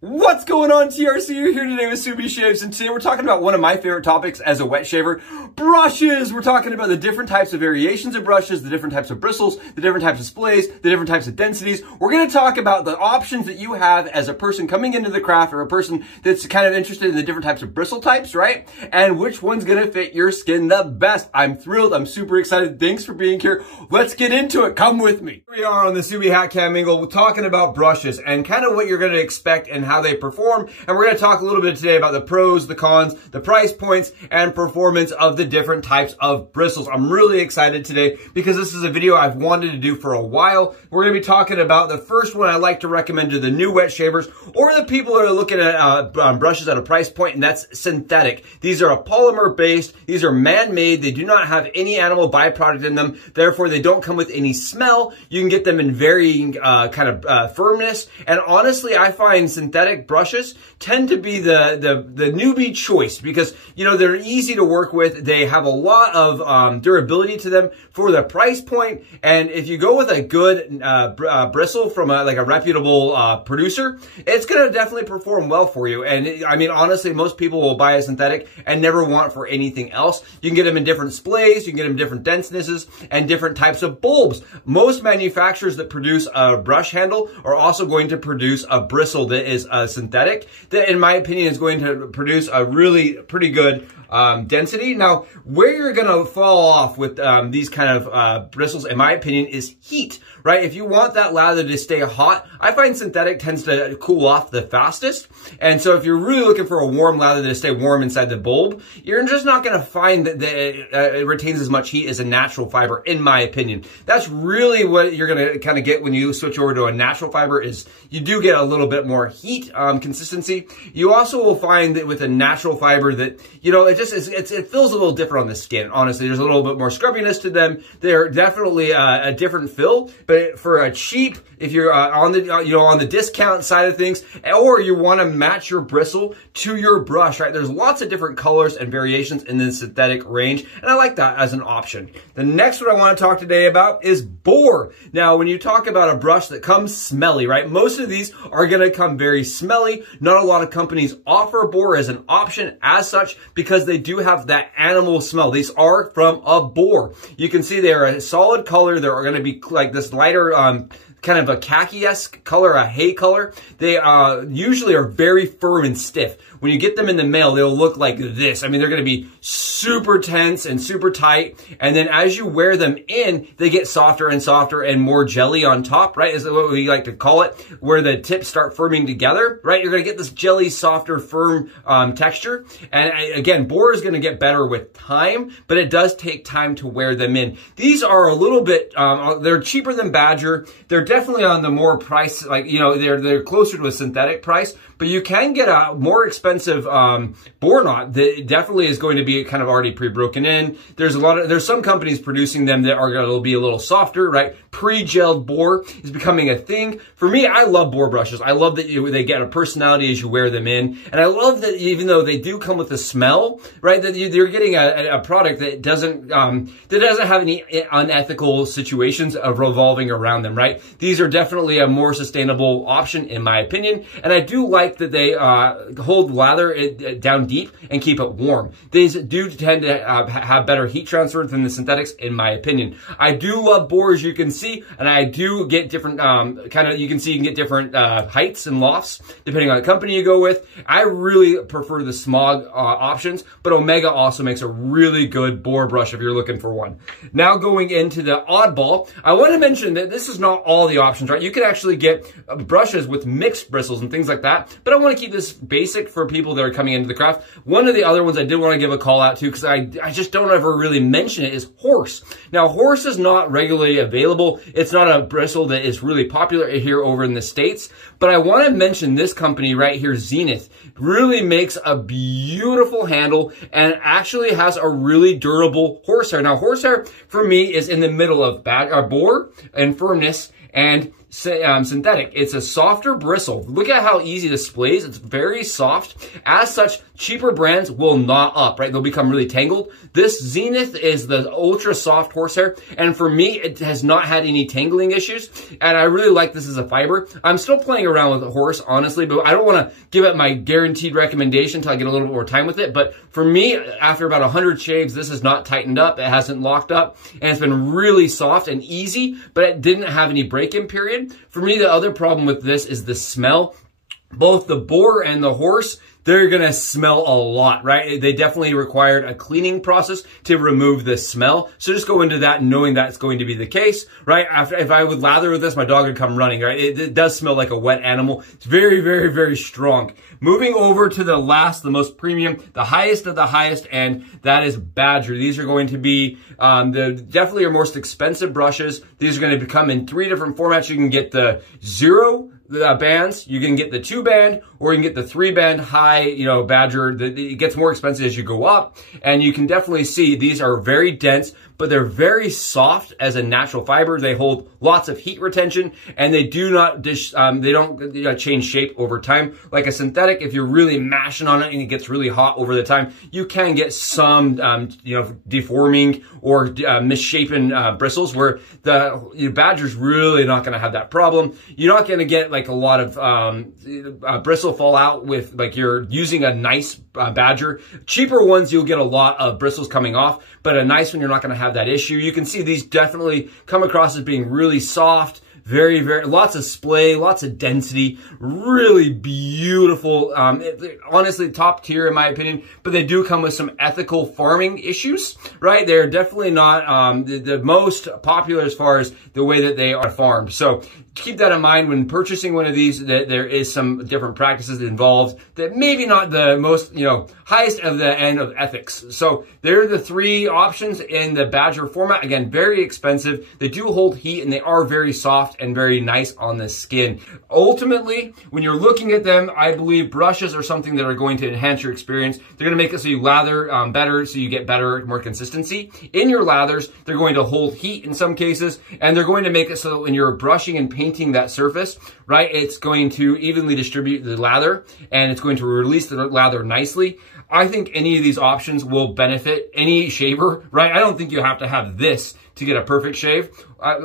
What's going on, TRC? You're here today with Subie Shaves, and today we're talking about one of my favorite topics as a wet shaver, brushes. We're talking about the different types of variations of brushes, the different types of bristles, the different types of splays, the different types of densities. We're going to talk about the options that you have as a person coming into the craft, or a person that's kind of interested in the different types of bristle types, right? And which one's going to fit your skin the best. I'm thrilled. I'm super excited. Thanks for being here. Let's get into it. Come with me. Here we are on the Subie Hat Cam Angle. We're talking about brushes and kind of what you're going to expect and how they perform. And we're going to talk a little bit today about the pros, the cons, the price points, and performance of the different types of bristles. I'm really excited today because this is a video I've wanted to do for a while. We're going to be talking about the first one I like to recommend to the new wet shavers or the people that are looking at brushes at a price point, and that's synthetic. These are a polymer based. These are man-made. They do not have any animal byproduct in them. Therefore, they don't come with any smell. You can get them in varying firmness. And honestly, I find synthetic brushes tend to be the newbie choice because, you know, they're easy to work with. They have a lot of durability to them for the price point. And if you go with a good bristle from a reputable producer, it's going to definitely perform well for you. And I mean, honestly, most people will buy a synthetic and never want for anything else. You can get them in different splays, you can get them in different densinesses and different types of bulbs. Most manufacturers that produce a brush handle are also going to produce a bristle that is synthetic, that in my opinion is going to produce a really pretty good density. Now, where you're going to fall off with these kind of bristles, in my opinion, is heat, right? If you want that lather to stay hot, I find synthetic tends to cool off the fastest. And so if you're really looking for a warm lather to stay warm inside the bulb, you're just not going to find that it retains as much heat as a natural fiber, in my opinion. That's really what you're going to kind of get when you switch over to a natural fiber, is you do get a little bit more heat consistency. You also will find that with a natural fiber that, you know, it feels a little different on the skin. Honestly, there's a little bit more scrubbiness to them. They're definitely a different feel, but for a cheap, if you're on the discount side of things, or you want to match your bristle to your brush, right? There's lots of different colors and variations in the synthetic range, and I like that as an option. The next one I want to talk today about is Boar. Now, when you talk about a brush that comes smelly, right? Most of these are going to come very smelly. Not a lot of companies offer Boar as an option as such because they do have that animal smell. These are from a boar. You can see they're a solid color. They're going to be like this lighter kind of a khaki-esque color, a hay color. They usually are very firm and stiff. When you get them in the mail, they'll look like this. I mean, they're going to be super tense and super tight. And then as you wear them in, they get softer and softer and more jelly on top, right? Is what we like to call it, where the tips start firming together, right? You're going to get this jelly, softer, firm texture. And again, Boar is going to get better with time, but it does take time to wear them in. These are a little bit, they're cheaper than Badger. They're definitely on the more price, like, you know, they're closer to a synthetic price, but you can get a more expensive Boar knot that definitely is going to be kind of already pre-broken in. There's some companies producing them that are going to be a little softer, right? Pre-gelled Boar is becoming a thing. For me, I love Boar brushes. I love that they get a personality as you wear them in. And I love that even though they do come with a smell, right, that you're getting a product that doesn't have any unethical situations of revolving around them, right? These are definitely a more sustainable option in my opinion. And I do like that they hold lather down deep and keep it warm. These do tend to have better heat transfer than the synthetics, in my opinion. I do love Boar, as you can see, and I do get different you can get different heights and lofts depending on the company you go with. I really prefer the smog options, but Omega also makes a really good Boar brush if you're looking for one. Now going into the oddball, I want to mention that this is not all the options, right? You can actually get brushes with mixed bristles and things like that, but I want to keep this basic for people that are coming into the craft. One of the other ones I did want to give a call out to, because I just don't ever really mention it, is Horse. Now, Horse is not regularly available. It's not a bristle that is really popular here over in the States, but I want to mention this company right here, Zenith, really makes a beautiful handle and actually has a really durable horsehair. Now, horsehair for me is in the middle of Boar and firmness, and synthetic. It's a softer bristle. Look at how easy this splays. It's very soft. As such, cheaper brands will knot up, right? They'll become really tangled. This Zenith is the ultra soft horsehair, and for me, it has not had any tangling issues, and I really like this as a fiber. I'm still playing around with the horse, honestly, but I don't want to give it my guaranteed recommendation until I get a little bit more time with it. But for me, after about 100 shaves, this is not tightened up. It hasn't locked up, and it's been really soft and easy, but it didn't have any break-in period. For me, the other problem with this is the smell. Both the Boar and the horse, they're gonna smell a lot, right? They definitely required a cleaning process to remove the smell. So just go into that knowing that's going to be the case, right? If I would lather with this, my dog would come running, right? It does smell like a wet animal. It's very, very, very strong. Moving over to the last, the most premium, the highest of the highest, and that is Badger. These are going to be definitely your most expensive brushes. These are going to come in 3 different formats. You can get the 0 bands, you can get the 2-band, or you can get the 3-band high, Badger. It gets more expensive as you go up, and you can definitely see these are very dense, but they're very soft as a natural fiber. They hold lots of heat retention, and they do not they don't change shape over time. Like a synthetic, if you're really mashing on it and it gets really hot over the time, you can get some deforming or misshapen bristles, where the Badger's really not going to have that problem. You're not going to get like a lot of bristle fallout with like you're using a nice Badger. Cheaper ones, you'll get a lot of bristles coming off, but a nice one, you're not going to have that issue. You can see these definitely come across as being really soft, very, very, lots of splay, lots of density, really beautiful. Honestly, top tier in my opinion, but they do come with some ethical farming issues, right? They're definitely not the most popular as far as the way that they are farmed. So keep that in mind when purchasing one of these, that there is some different practices involved that maybe not the most, highest of the end of ethics. So there are the 3 options in the Badger format. Again, very expensive. They do hold heat, and they are very soft and very nice on the skin. Ultimately, when you're looking at them, I believe brushes are something that are going to enhance your experience. They're going to make it so you lather better, so you get better, more consistency in your lathers. They're going to hold heat in some cases, and they're going to make it so that when you're brushing and painting that surface, right, it's going to evenly distribute the lather, and it's going to release the lather nicely. I think any of these options will benefit any shaver, right? I don't think you have to have this to get a perfect shave.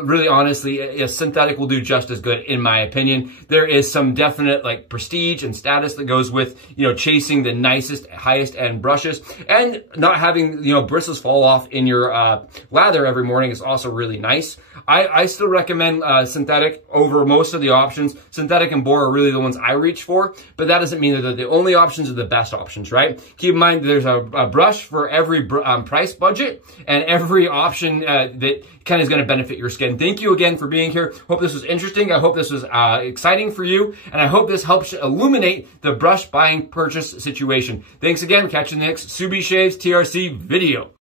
Really, honestly, a synthetic will do just as good, in my opinion. There is some definite like prestige and status that goes with, chasing the nicest, highest end brushes, and not having, bristles fall off in your lather every morning is also really nice. I still recommend synthetic over most of the options. Synthetic and Boar are really the ones I reach for, but that doesn't mean that they're the only options or the best options, right? Keep in mind there's a brush for every price budget and every option that kind of is going to benefit your skin. Thank you again for being here. Hope this was interesting. I hope this was exciting for you, and I hope this helps illuminate the brush buying purchase situation. Thanks again. Catch you in the next Subie Shaves TRC video.